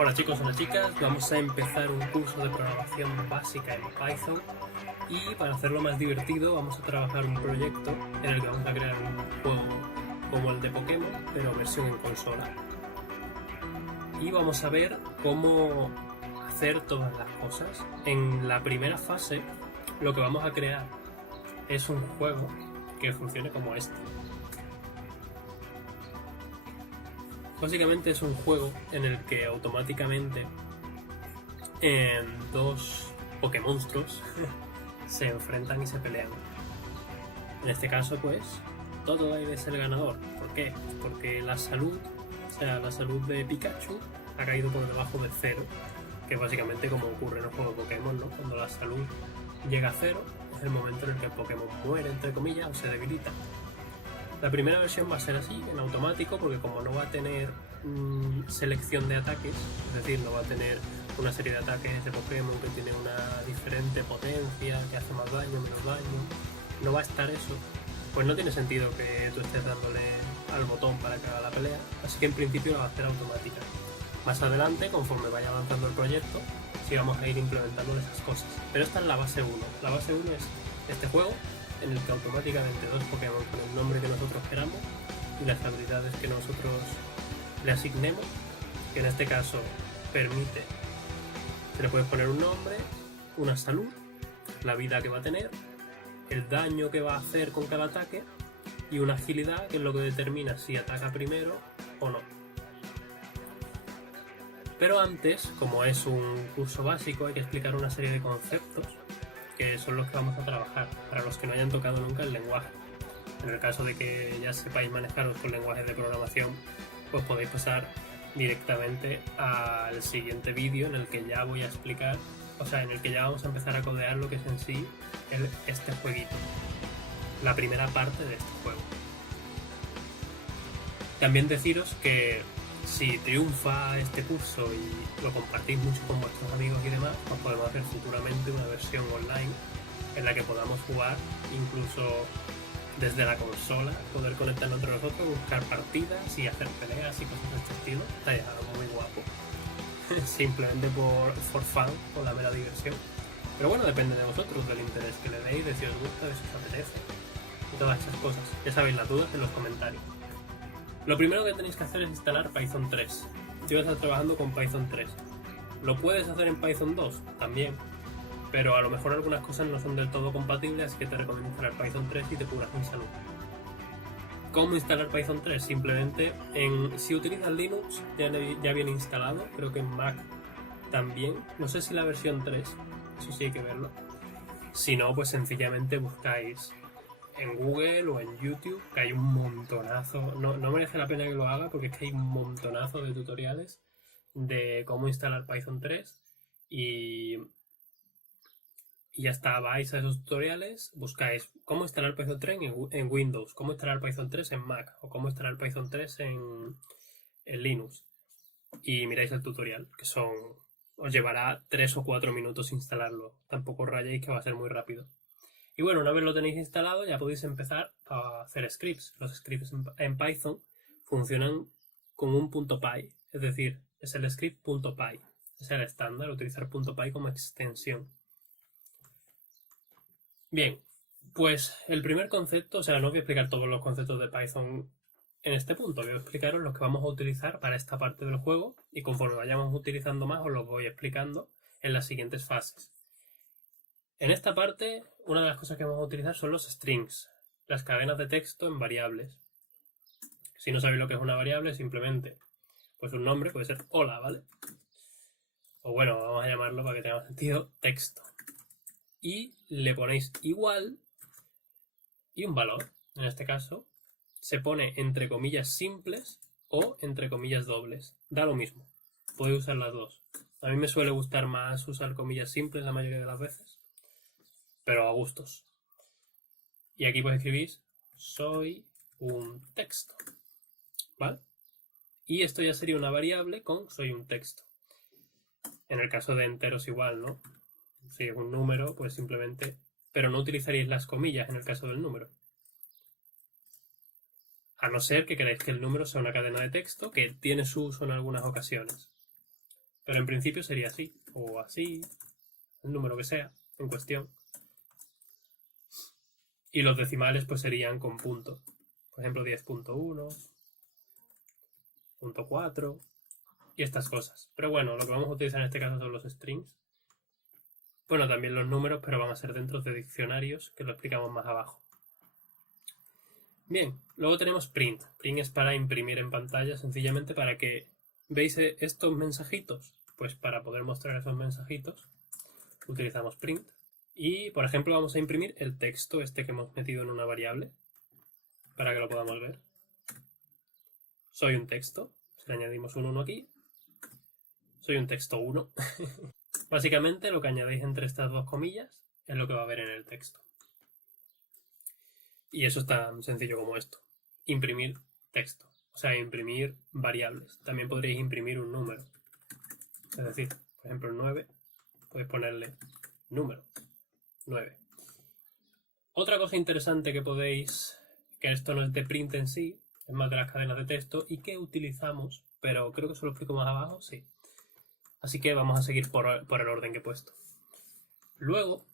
Hola chicos, hola chicas, vamos a empezar un curso de programación básica en Python y para hacerlo más divertido vamos a trabajar un proyecto en el que vamos a crear un juego como el de Pokémon, pero versión en consola. Y vamos a ver cómo hacer todas las cosas. En la primera fase lo que vamos a crear es un juego que funcione como este. Básicamente es un juego en el que automáticamente dos Pokémonstruos se enfrentan y se pelean. En este caso, pues, todo debe ser ganador. ¿Por qué? Porque la salud, o sea, la salud de Pikachu ha caído por debajo de cero, que es básicamente como ocurre en el juego de Pokémon, ¿no? Cuando la salud llega a cero, es el momento en el que el Pokémon muere, entre comillas, o se debilita. La primera versión va a ser así, en automático, porque como no va a tener selección de ataques, es decir, no va a tener una serie de ataques de Pokémon que tiene una diferente potencia, que hace más daño, menos daño, no va a estar eso, pues no tiene sentido que tú estés dándole al botón para que haga la pelea, así que en principio la va a hacer automática. Más adelante, conforme vaya avanzando el proyecto, sí vamos a ir implementando esas cosas. Pero esta es la base 1. La base 1 es este juego, en el que automáticamente dos Pokémon con el nombre que nosotros queramos y las habilidades que nosotros le asignemos, que en este caso permite, se le puede poner un nombre, una salud, la vida que va a tener, el daño que va a hacer con cada ataque y una agilidad, que es lo que determina si ataca primero o no. Pero antes, como es un curso básico, hay que explicar una serie de conceptos que son los que vamos a trabajar, para los que no hayan tocado nunca el lenguaje. En el caso de que ya sepáis manejaros con lenguajes de programación, pues podéis pasar directamente al siguiente vídeo en el que ya voy a explicar, o sea, en el que ya vamos a empezar a codear lo que es en sí este jueguito, la primera parte de este juego. También deciros que si triunfa este curso y lo compartís mucho con vuestros amigos y demás, pues podemos hacer futuramente una versión online en la que podamos jugar incluso desde la consola, poder conectarnos entre nosotros, buscar partidas y hacer peleas y cosas de este estilo. Estaría muy guapo. Simplemente por fun, por la mera diversión. Pero bueno, depende de vosotros, del interés que le deis, de si os gusta, de si os apetece y todas esas cosas. Ya sabéis las dudas en los comentarios. Lo primero que tenéis que hacer es instalar Python 3. Yo voy a estar trabajando con Python 3. ¿Lo puedes hacer en Python 2? También. Pero a lo mejor algunas cosas no son del todo compatibles, así que te recomiendo instalar Python 3 y te curas en salud. ¿Cómo instalar Python 3? Simplemente, si utilizas Linux, ya viene instalado. Creo que en Mac también. No sé si la versión 3, eso sí hay que verlo. Si no, pues sencillamente buscáis en Google o en YouTube, que hay un montonazo, no merece la pena que lo haga porque es que hay un montonazo de tutoriales de cómo instalar Python 3 y ya está, vais a esos tutoriales, buscáis cómo instalar Python 3 en Windows, cómo instalar Python 3 en Mac o cómo instalar Python 3 en Linux y miráis el tutorial, que os llevará 3 o 4 minutos instalarlo, tampoco rayéis que va a ser muy rápido. Y bueno, una vez lo tenéis instalado ya podéis empezar a hacer scripts. Los scripts en Python funcionan con un .py, es decir, es el script .py. Es el estándar, utilizar .py como extensión. Bien, pues el primer concepto, o sea, no os voy a explicar todos los conceptos de Python en este punto, voy a explicaros los que vamos a utilizar para esta parte del juego y conforme vayamos utilizando más os los voy explicando en las siguientes fases. En esta parte, una de las cosas que vamos a utilizar son los strings, las cadenas de texto en variables. Si no sabéis lo que es una variable, simplemente, pues un nombre puede ser hola, ¿vale? O bueno, vamos a llamarlo para que tenga sentido, texto. Y le ponéis igual y un valor. En este caso, se pone entre comillas simples o entre comillas dobles. Da lo mismo. Podéis usar las dos. A mí me suele gustar más usar comillas simples la mayoría de las veces, pero a gustos. Y aquí pues escribís soy un texto, ¿vale? Y esto ya sería una variable con soy un texto. En el caso de enteros igual, ¿no? Si es un número, pues simplemente... Pero no utilizaríais las comillas en el caso del número. A no ser que queráis que el número sea una cadena de texto que tiene su uso en algunas ocasiones. Pero en principio sería así, o así, el número que sea en cuestión. Y los decimales pues serían con puntos. Por ejemplo, 10.1, .4 y estas cosas. Pero bueno, lo que vamos a utilizar en este caso son los strings. Bueno, también los números, pero van a ser dentro de diccionarios, que lo explicamos más abajo. Bien, luego tenemos print. Print es para imprimir en pantalla, sencillamente para que veis estos mensajitos. Pues para poder mostrar esos mensajitos utilizamos print. Y, por ejemplo, vamos a imprimir el texto este que hemos metido en una variable para que lo podamos ver. Soy un texto. Si le añadimos un 1 aquí, soy un texto 1. Básicamente lo que añadéis entre estas dos comillas es lo que va a haber en el texto. Y eso es tan sencillo como esto. Imprimir texto. O sea, imprimir variables. También podréis imprimir un número. Es decir, por ejemplo, el 9, podéis ponerle número. 9. Otra cosa interesante que podéis, que esto no es de print en sí, es más de las cadenas de texto y que utilizamos, pero creo que se lo explico más abajo, sí. Así que vamos a seguir por el orden que he puesto. Luego,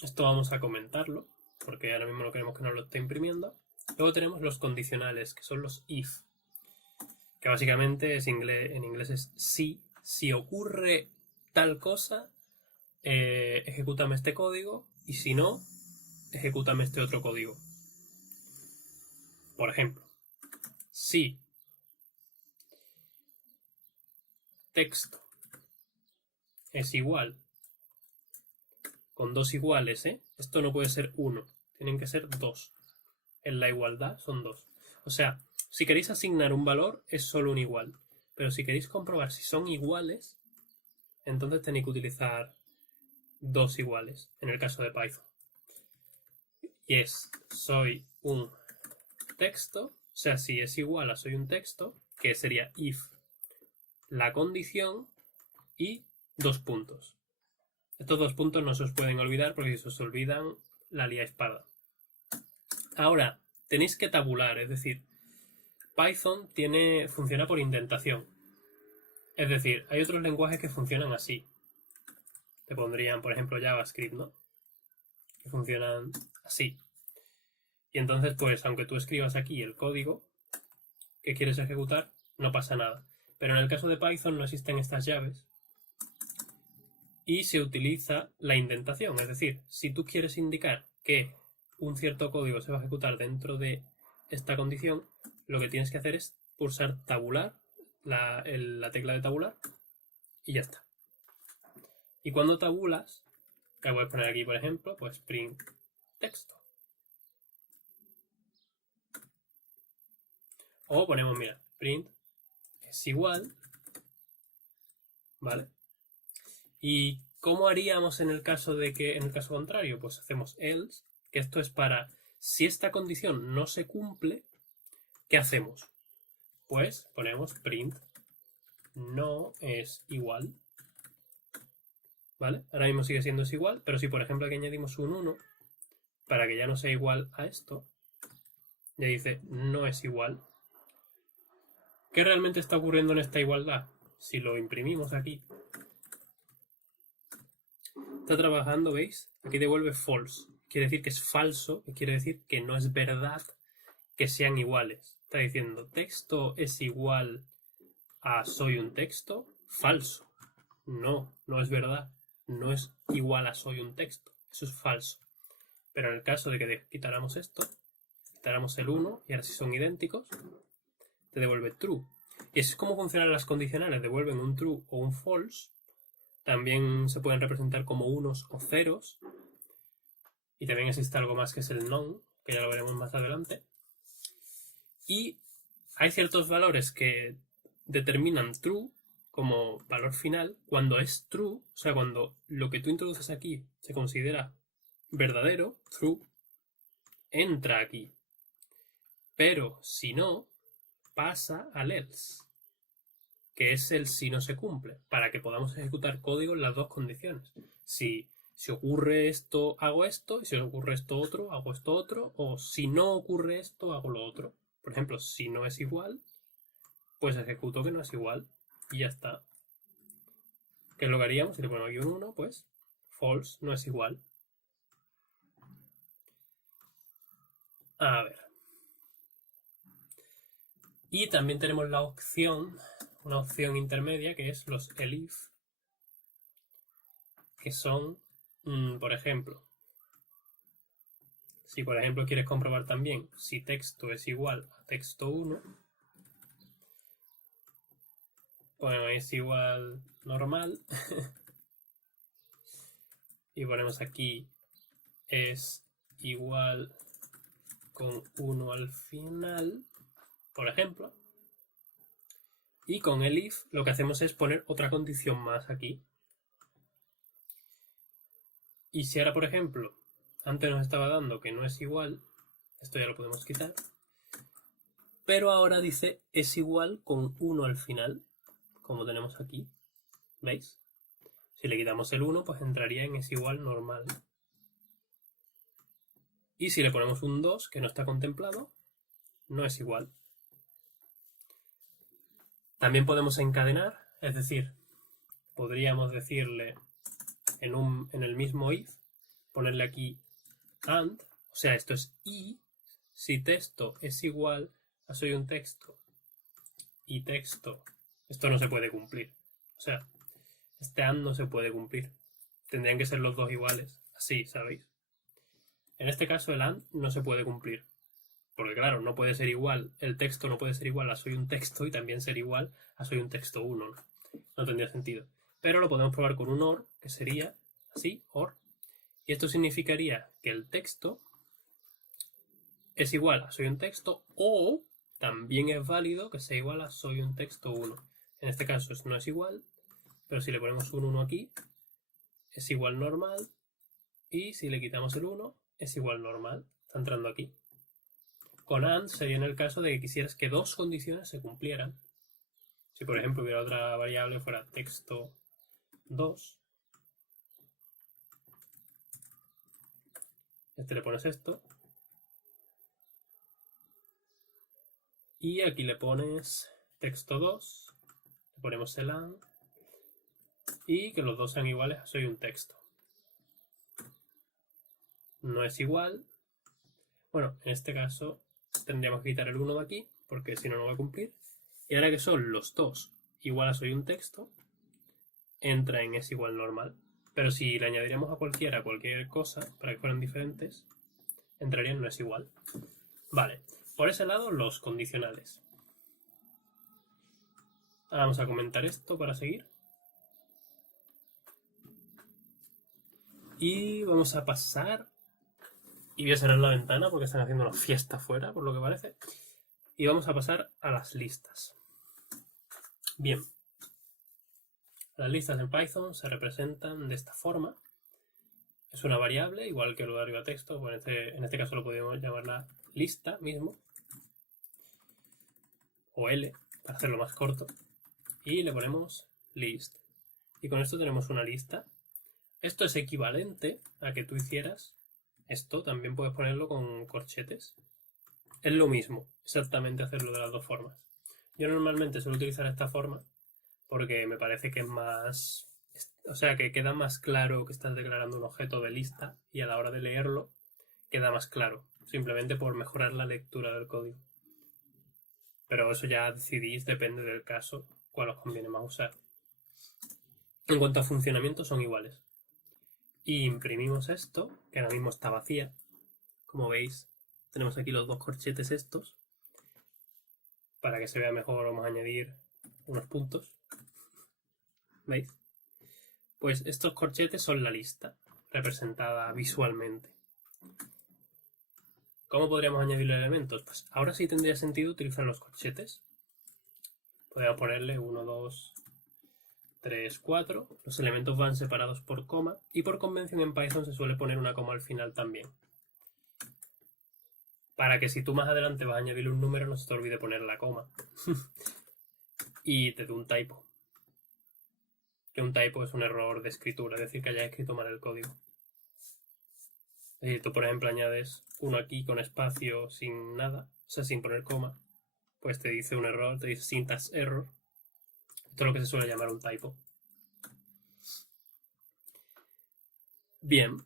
esto vamos a comentarlo, porque ahora mismo no queremos que nos lo esté imprimiendo. Luego tenemos los condicionales, que son los if, que básicamente en inglés es si ocurre tal cosa, ejecútame este código, y si no, ejecútame este otro código. Por ejemplo, si texto es igual con dos iguales, esto no puede ser 1, tienen que ser 2. En la igualdad son 2. O sea, si queréis asignar un valor es solo un igual, pero si queréis comprobar si son iguales, entonces tenéis que utilizar dos iguales, en el caso de Python. Y es soy un texto, o sea, si es igual a soy un texto, que sería if la condición y 2 puntos. Estos 2 puntos no se os pueden olvidar porque si se os olvidan la liáis parda. Ahora, tenéis que tabular, es decir, Python funciona por indentación. Es decir, hay otros lenguajes que funcionan así. Te pondrían, por ejemplo, JavaScript, ¿no? Que funcionan así. Y entonces, pues, aunque tú escribas aquí el código que quieres ejecutar, no pasa nada. Pero en el caso de Python no existen estas llaves y se utiliza la indentación. Es decir, si tú quieres indicar que un cierto código se va a ejecutar dentro de esta condición, lo que tienes que hacer es pulsar tabular, la tecla de tabular, y ya está. Y cuando tabulas, que voy a poner aquí, por ejemplo, pues print texto. O ponemos, mira, print es igual, ¿vale? ¿Y cómo haríamos en el caso contrario? Pues hacemos else, que esto es para, si esta condición no se cumple, ¿qué hacemos? Pues ponemos print no es igual, ¿vale? Ahora mismo sigue siendo es igual, pero si por ejemplo aquí añadimos un 1, para que ya no sea igual a esto, ya dice no es igual. ¿Qué realmente está ocurriendo en esta igualdad? Si lo imprimimos aquí, está trabajando, ¿veis? Aquí devuelve false. Quiere decir que es falso, y quiere decir que no es verdad que sean iguales. Está diciendo texto es igual a soy un texto. Falso. No, no es verdad. No es igual a soy un texto. Eso es falso. Pero en el caso de que quitáramos esto, quitáramos el 1 y ahora si son idénticos, te devuelve true. Y así es como funcionan las condicionales. Devuelven un true o un false. También se pueden representar como unos o ceros. Y también existe algo más que es el none, que ya lo veremos más adelante. Y hay ciertos valores que determinan true como valor final. Cuando es true, o sea, cuando lo que tú introduces aquí se considera verdadero, true, entra aquí. Pero si no, pasa al else, que es el si no se cumple, para que podamos ejecutar código en las dos condiciones. Si ocurre esto, hago esto, y si ocurre esto otro, hago esto otro, o si no ocurre esto, hago lo otro. Por ejemplo, si no es igual, pues ejecuto que no es igual. y ya está. ¿Qué es lo que haríamos? Si le ponemos aquí un 1, pues false no es igual. A ver. Y también tenemos la opción, una opción intermedia, que es los elif, que son, por ejemplo, si por ejemplo quieres comprobar también si texto es igual a texto 1, bueno, es igual normal, y ponemos aquí es igual con 1 al final, por ejemplo, y con el if lo que hacemos es poner otra condición más aquí. Y si ahora, por ejemplo, antes nos estaba dando que no es igual, esto ya lo podemos quitar, pero ahora dice es igual con 1 al final, como tenemos aquí, ¿veis? Si le quitamos el 1, pues entraría en es igual normal. Y si le ponemos un 2, que no está contemplado, no es igual. También podemos encadenar, es decir, podríamos decirle en el mismo if, ponerle aquí and, o sea, esto es y, si texto es igual a soy un texto y texto, esto no se puede cumplir. O sea, este and no se puede cumplir. Tendrían que ser los dos iguales, así, ¿sabéis? En este caso el and no se puede cumplir. Porque claro, no puede ser igual, el texto no puede ser igual a soy un texto y también ser igual a soy un texto 1. No tendría sentido. Pero lo podemos probar con un or, que sería así, or. Y esto significaría que el texto es igual a soy un texto o también es válido que sea igual a soy un texto 1. En este caso no es igual, pero si le ponemos un 1 aquí, es igual normal. Y si le quitamos el 1, es igual normal. Está entrando aquí. Con and sería en el caso de que quisieras que dos condiciones se cumplieran. Si por ejemplo hubiera otra variable fuera texto 2, le pones esto, y aquí le pones texto 2, le ponemos el and, y que los dos sean iguales a soy un texto. No es igual. Bueno, en este caso tendríamos que quitar el 1 de aquí, porque si no, no va a cumplir. Y ahora que son los dos igual a soy un texto, entra en es igual normal. Pero si le añadiríamos a cualquier cosa, para que fueran diferentes, entraría en no es igual. Vale, por ese lado los condicionales. Ahora vamos a comentar esto para seguir. Y vamos a pasar, y voy a cerrar la ventana porque están haciendo una fiesta afuera, por lo que parece. Y vamos a pasar a las listas. Bien. Las listas en Python se representan de esta forma. Es una variable, igual que lo de arriba texto. Bueno, en este caso lo podemos llamarla lista mismo. O L, para hacerlo más corto. Y le ponemos list. Y con esto tenemos una lista. Esto es equivalente a que tú hicieras esto. También puedes ponerlo con corchetes. Es lo mismo, exactamente hacerlo de las dos formas. Yo normalmente suelo utilizar esta forma porque me parece que es más... O sea, que queda más claro que estás declarando un objeto de lista y a la hora de leerlo queda más claro, simplemente por mejorar la lectura del código. Pero eso ya decidís, depende del caso, cuál os conviene más usar. En cuanto a funcionamiento son iguales. Y imprimimos esto, que ahora mismo está vacía. Como veis, tenemos aquí los dos corchetes estos. Para que se vea mejor vamos a añadir unos puntos. ¿Veis? Pues estos corchetes son la lista, representada visualmente. ¿Cómo podríamos añadirle elementos? Pues ahora sí tendría sentido utilizar los corchetes. Podríamos ponerle 1, 2, 3, 4. Los elementos van separados por coma y por convención en Python se suele poner una coma al final también. Para que si tú más adelante vas a añadirle un número no se te olvide poner la coma. Y te dé un typo. Que un typo es un error de escritura, es decir, que hayas escrito mal el código. Es decir, tú por ejemplo añades uno aquí con espacio sin nada, o sea, sin poner coma, pues te dice un error, te dice syntax error. Esto es lo que se suele llamar un typo. Bien,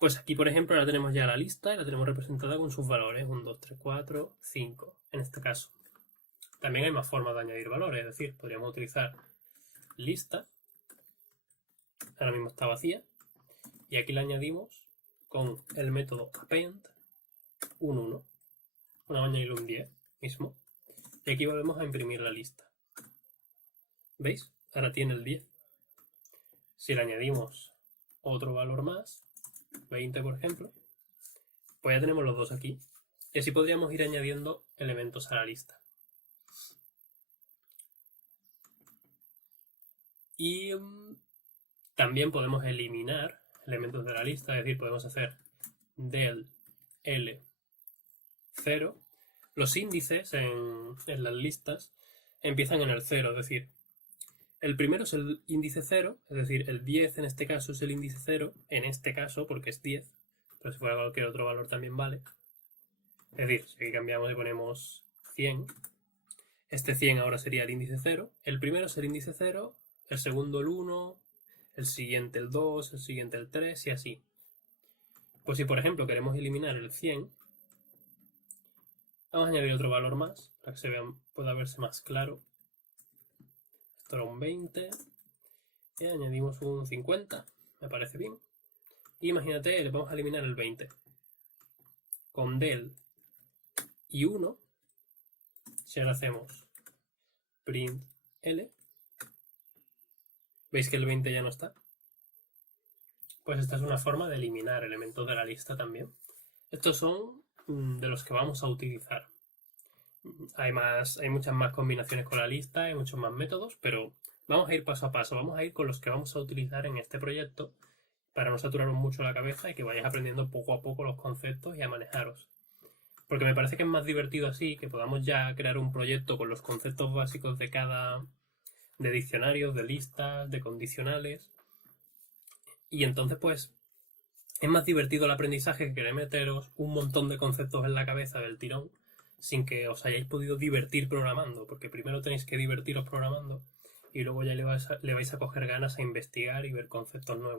pues aquí por ejemplo ahora tenemos ya la lista y la tenemos representada con sus valores, 1, 2, 3, 4, 5 en este caso. También hay más formas de añadir valores, es decir, podríamos utilizar lista, ahora mismo está vacía, y aquí la añadimos con el método append un 1. Vamos a añadirle un 10 mismo. Y aquí volvemos a imprimir la lista. ¿Veis? Ahora tiene el 10. Si le añadimos otro valor más, 20 por ejemplo, pues ya tenemos los dos aquí. Y así podríamos ir añadiendo elementos a la lista. Y también podemos eliminar elementos de la lista, es decir, podemos hacer del L0. Los índices en las listas empiezan en el 0, es decir, el primero es el índice 0, es decir, el 10 en este caso es el índice 0, en este caso porque es 10, pero si fuera cualquier otro valor también vale. Es decir, si aquí cambiamos y ponemos 100, este 100 ahora sería el índice 0, el primero es el índice 0, el segundo el 1, el siguiente el 2, el siguiente el 3 y así. Pues si por ejemplo queremos eliminar el 100, vamos a añadir otro valor más para que se vean, pueda verse más claro. Esto era un 20 y añadimos un 50, me parece bien. Y imagínate, le vamos a eliminar el 20 con del y 1. Si ahora hacemos print L, ¿veis que el 20 ya no está? Pues esta es una forma de eliminar elementos de la lista también. Estos son de los que vamos a utilizar. Hay muchas más combinaciones con la lista, hay muchos más métodos, pero vamos a ir paso a paso. Vamos a ir con los que vamos a utilizar en este proyecto para no saturaros mucho la cabeza y que vayáis aprendiendo poco a poco los conceptos y a manejaros. Porque me parece que es más divertido así, que podamos ya crear un proyecto con los conceptos básicos de diccionarios, de listas, de condicionales. Y entonces pues es más divertido el aprendizaje que querer meteros un montón de conceptos en la cabeza del tirón sin que os hayáis podido divertir programando, porque primero tenéis que divertiros programando y luego ya le vais a coger ganas a investigar y ver conceptos nuevos.